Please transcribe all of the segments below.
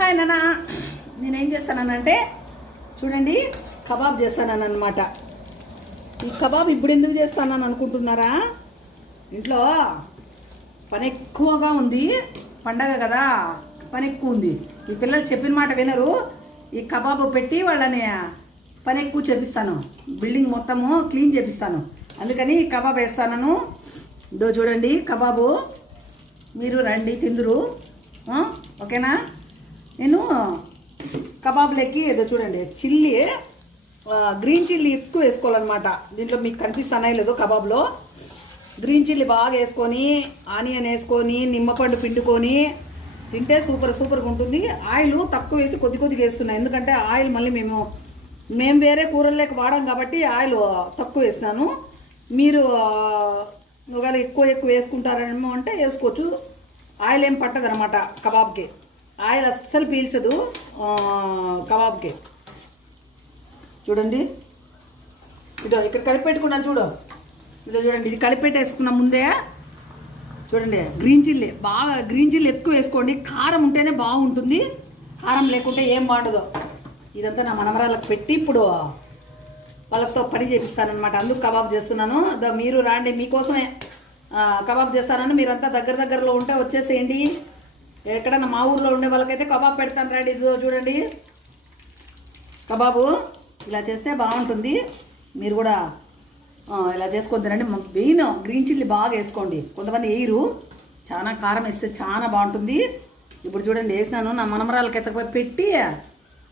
Hi నాన్న, నేనేం చేస్తానంటే చూడండి, కబాబ్ చేస్తానన్నమాట. ఈ కబాబ్ ఇప్పుడు ఎందుకు చేస్తానని అనుకుంటున్నారా? ఇంట్లో పని ఎక్కువగా ఉంది, పండగ కదా, పని ఎక్కువ ఉంది. ఈ పిల్లలు చెప్పిన మాట వినరు. ఈ కబాబు పెట్టి వాళ్ళని పని ఎక్కువ చేపిస్తాను, బిల్డింగ్ మొత్తము క్లీన్ చేపిస్తాను. అందుకని కబాబ్ వేస్తాను. ఇదో చూడండి కబాబు, మీరు రండి తిందురు, ఓకేనా? నేను కబాబ్లకి ఏదో చూడండి చిల్లీ, గ్రీన్ చిల్లీ ఎక్కువ వేసుకోవాలన్నమాట. దీంట్లో మీకు కనిపిస్తానా లేదో, కబాబ్లో గ్రీన్ చిల్లీ బాగా వేసుకొని, ఆనియన్ వేసుకొని, నిమ్మపండు పిండుకొని తింటే సూపర్గా ఉంటుంది. ఆయిల్ తక్కువ వేసి కొద్దిగా వేస్తున్నాను, ఎందుకంటే ఆయిల్ మళ్ళీ మేము వేరే కూరల్లోకి వాడాం కాబట్టి ఆయిల్ తక్కువ వేసినాను. మీరు ఒకవేళ ఎక్కువ వేసుకుంటారేమో అంటే వేసుకోవచ్చు. ఆయిల్ ఏం పట్టదు అనమాట కబాబ్కి, ఆయిల్ అస్సలు పీల్చదు కబాబ్కి. చూడండి, ఇదో ఇక్కడ కలిపెట్టుకున్నాను చూడు, ఇదో చూడండి, ఇది కలిపెట్టేసుకున్న ముందే చూడండి. గ్రీన్ చిల్లీ ఎక్కువ వేసుకోండి. కారం ఉంటేనే బాగుంటుంది, కారం లేకుంటే ఏం బాగుండదు. ఇదంతా నా మనమరాళ్ళకి పెట్టి ఇప్పుడు వాళ్ళతో పని చేపిస్తానమాట. అందుకు కబాబ్ చేస్తున్నాను. మీరు రాండి, మీకోసమే కబాబ్ చేస్తానని. మీరంతా దగ్గరలో ఉంటే వచ్చేసేయండి. ఎక్కడన్నా మా ఊర్లో ఉండే వాళ్ళకైతే కబాబ్ పెడతాను రండి. ఇదో చూడండి కబాబు, ఇలా చేస్తే బాగుంటుంది. మీరు కూడా ఇలా చేసుకొని తినండి. మెయిన్ గ్రీన్ చిల్లీ బాగా వేసుకోండి. కొంతమంది వేయరు, చాలా కారం వేస్తే చాలా బాగుంటుంది. ఇప్పుడు చూడండి వేసినాను, నా మనమరాలకైతే పెట్టి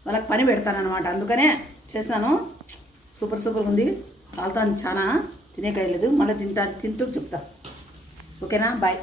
వాళ్ళకి పని పెడతానమాట. అందుకనే చేసినాను. సూపర్గా ఉంది. కాలుతాను, చాలా తినేకాయలేదు. మళ్ళీ తింటూ చెప్తా. ఓకేనా? బాయ్.